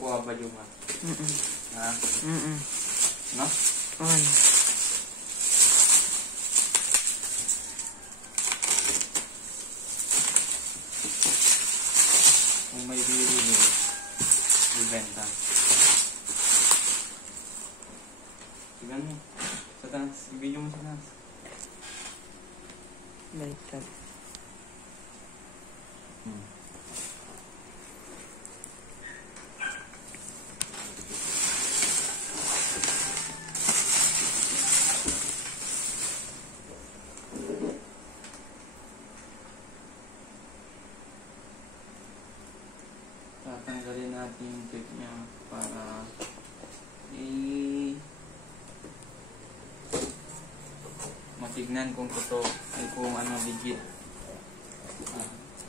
kukuha ba yung ha? Ha? No? On. Kung may bibili, ibenta. Tignan mo. Sa taas. I-video mo sa taas. Baliktad. Tatanggalin natin yung tape niya para matignan kung totoo ay kung ano legit.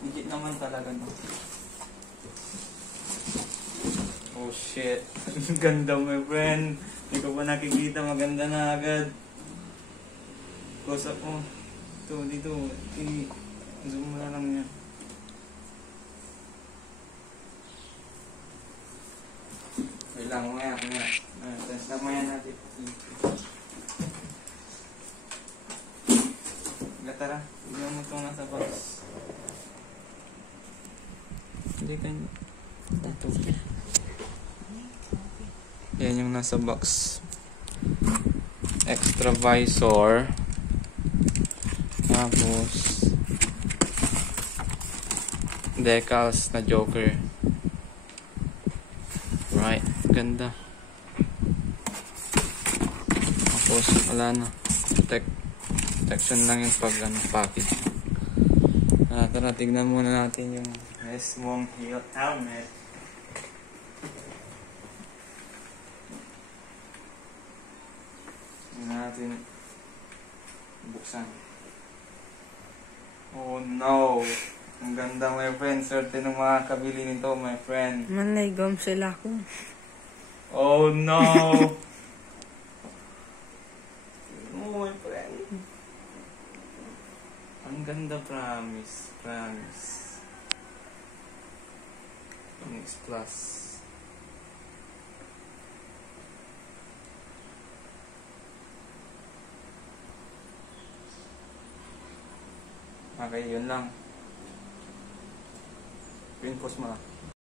Legit naman talaga, no? Oh shit. Ganda, my friend. Hindi ko pa nakikita. Maganda na agad. Close up mo. Ito, dito. I-zoom mo na lang yan. Wait lang, umaya. Test na maya natin. Tara, tignan mo itong nasa box. Hindi ka ito. Yan yung nasa box. Extra visor. Tapos decals na Joker. Right, ganda. Tapos wala na. Protection lang yung pag package. Tara, tignan muna natin yung mismong helmet. Tignan natin. Buksan. Oh no! Ang ganda, my friend. Swerte ng mga kabili nito, my friend. Manlaygom sila ko. Oh no! Oh, my friend. Ang ganda, promise. Promise. Next plus. Okay, yun lang. Reinforce mo lang.